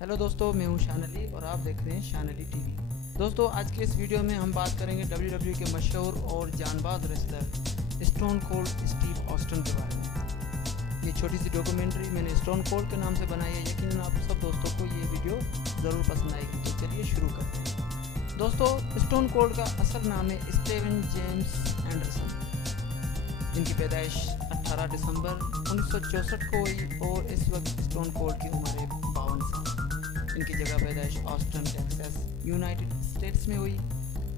Hello दोस्तों, मैं हूं शान अली और आप देख रहे हैं शान अली टीवी। दोस्तों, आज के इस वीडियो में हम बात करेंगे WWE के मशहूर और जानबाज wrestler Stone Cold Steve Austin के बारे में। ये छोटी सी डॉक्यूमेंट्री मैंने स्टोन कोल्ड के नाम से बनाई है। यकीनन आप सब दोस्तों को ये वीडियो ज़रूर पसंद आएगी। तो चलिए शुरू करते हैं। दोस्तों, स्टोन कोल्ड का असल नाम है स्टीवन जेम्स एंडरसन। इनकी पैदाइश 18 दिसंबर 1964 को हुई और इस वक्त स्टोन कोल्ड की उम्र है 52 साल। इनकी जगह पैदाइश ऑस्टिन टेक्सास यूनाइटेड स्टेट्स में हुई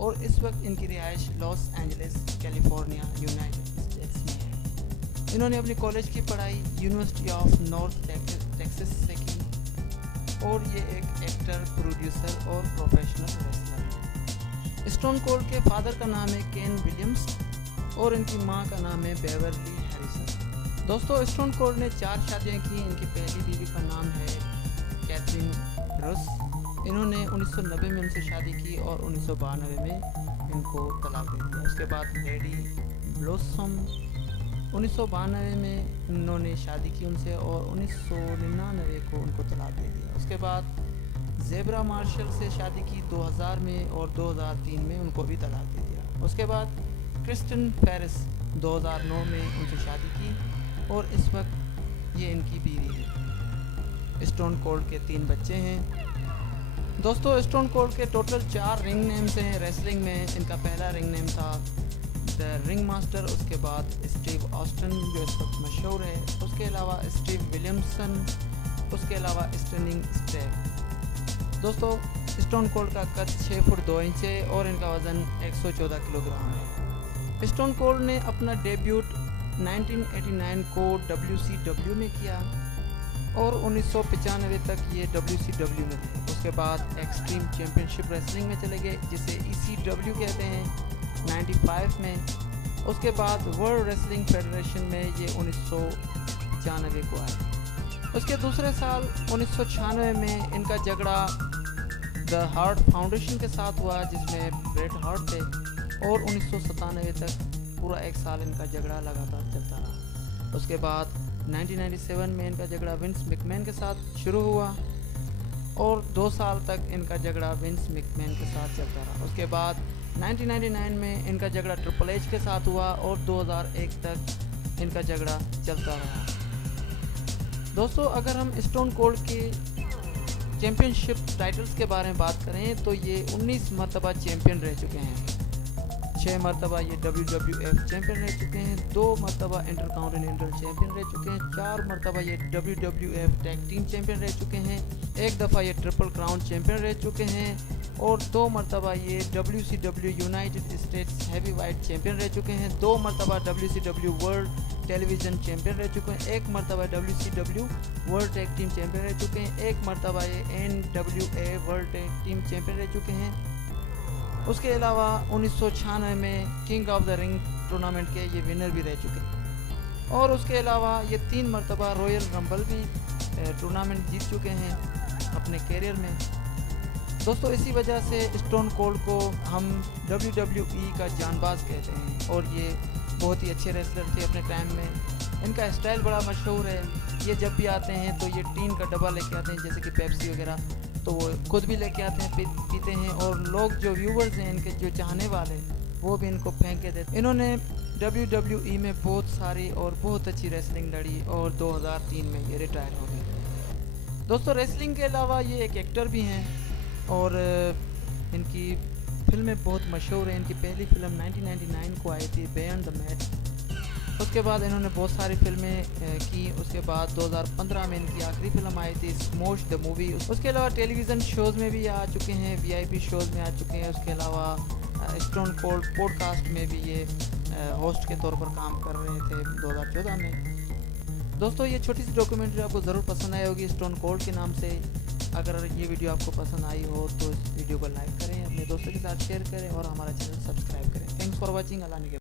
और इस वक्त इनकी रिहाइश Los Angeles California United States में है। इन्होंने अपनी कॉलेज की पढ़ाई यूनिवर्सिटी ऑफ नॉर्थ टेक्सास से की और ये एक एक्टर, प्रोड्यूसर और प्रोफेशनल रेसलर है। स्टोन कोल्ड के फादर का नाम है केन विलियम्स और इनकी मां का नाम है बेवर्ली हैरिसन। दोस्तों, स्टोन कोल्ड ने 4 शादियां की। इनकी पहली बीवी का नाम है कैथरीन रस। इन्होंने 1990 में उनसे शादी की और 1992 में इनको तलाक दे दिया। उसके बाद लेडी ब्लॉसम 1992 में इन्होंने शादी की उनसे और 1999 को उनको तलाक दे दिया। उसके बाद जेब्रा मार्शल से शादी की 2000 में और 2003 में उनको भी तलाक दे दिया। उसके बाद क्रिस्टन पेरिस 2009 में उनसे शादी की और इस वक्त ये इनकी बीवी है। स्टोन कोल्ड के 3 बच्चे हैं। दोस्तों, स्टोन कोल्ड के टोटल 4 रिंग नेम्स हैं रेसलिंग में। इनका पहला रिंग नेम था द रिंग मास्टर। उसके बाद स्टीव ऑस्टिन जो इस वक्त मशहूर है। उसके अलावा स्टीव विलियमसन। उसके अलावा स्टर्लिंग स्टेप। दोस्तों, स्टोन कोल्ड का कद 6 फुट 2 इंच है और इनका वज़न 114 किलोग्राम है। स्टोन कोल्ड ने अपना डेब्यूट 1989 को WCW में किया और 1995 तक ये WCW में थे। उसके बाद एक्सट्रीम चैम्पियनशिप रेसलिंग में चले गए, जिसे ECW कहते हैं 95 में। उसके बाद वर्ल्ड रेसलिंग फेडरेशन में ये 1996 को आए। उसके दूसरे साल 1996 में इनका झगड़ा द हार्ट फाउंडेशन के साथ हुआ, जिसमें ब्रेट हार्ट थे और 1997 तक पूरा 1 साल इनका झगड़ा लगातार चलता रहा। उसके बाद 1997 में इनका झगड़ा विंस मैकमैन के साथ शुरू हुआ और 2 साल तक इनका झगड़ा विंस मैकमैन के साथ चलता रहा। उसके बाद 1999 में इनका झगड़ा ट्रिपल एच के साथ हुआ और 2001 तक इनका झगड़ा चलता रहा। दोस्तों, अगर हम स्टोन कोल्ड के चैम्पियनशिप टाइटल्स के बारे में बात करें तो ये 19 मरतबा चैम्पियन रह चुके हैं। 6 मरतबा ये WWF चैम्पियन रह चुके हैं। 2 मरतबा इंटरकॉन्टिनेंटल चैम्पियन रह चुके हैं। 4 मरतबा ये WWF टैग टीम चैम्पियन रह चुके हैं। 1 दफ़ा ये ट्रिपल क्राउन चैम्पियन रह चुके हैं और 2 मरतबा ये WCW United states heavy white champion रह चुके हैं। 2 मरतबा WCW वर्ल्ड टेलीविज़न चैम्पियन रह चुके हैं। 1 मरतबा WCW world tag team champion रह चुके हैं। 1 मरतबा ये NWA world tag team champion रह चुके हैं। उसके अलावा 1996 में king of the ring tournament के ये विनर भी रह चुके हैं और उसके अलावा ये 3 मरतबा रॉयल रंबल भी टूर्नामेंट जीत चुके हैं अपने कैरियर में। दोस्तों, इसी वजह से स्टोन कोल्ड को हम WWE का जानबाज कहते हैं और ये बहुत ही अच्छे रेसलर थे अपने टाइम में। इनका स्टाइल बड़ा मशहूर है। ये जब भी आते हैं तो ये टीन का डब्बा लेके आते हैं, जैसे कि पेप्सी वगैरह, तो वो खुद भी लेके आते हैं, पीते हैं और लोग जो व्यूवर्स हैं इनके, जो चाहने वाले, वो भी इनको फेंक के देते हैं। इन्होंने WWE में बहुत सारी और बहुत अच्छी रेसलिंग लड़ी और 2003 में ये रिटायर हो गए। दोस्तों, रेसलिंग के अलावा ये एक एक्टर भी हैं और इनकी फिल्में बहुत मशहूर हैं। इनकी पहली फिल्म 1999 को आई थी, बियॉन्ड द मैट। उसके बाद इन्होंने बहुत सारी फिल्में की। उसके बाद 2015 में इनकी आखिरी फिल्म आई थी, स्मोश द मूवी। उसके अलावा टेलीविज़न शोज़ में भी आ चुके हैं, VIP शोज़ में आ चुके हैं। उसके अलावा स्टोन कोल्ड पॉडकास्ट में भी ये होस्ट के तौर पर काम कर रहे थे 2014 में। दोस्तों, ये छोटी सी डॉक्यूमेंट्री आपको ज़रूर पसंद आई होगी स्टोन कोल्ड के नाम से। अगर ये वीडियो आपको पसंद आई हो तो इस वीडियो को लाइक करें, अपने दोस्तों के साथ शेयर करें और हमारा चैनल सब्सक्राइब करें। Thanks for watching. अल्लाह ने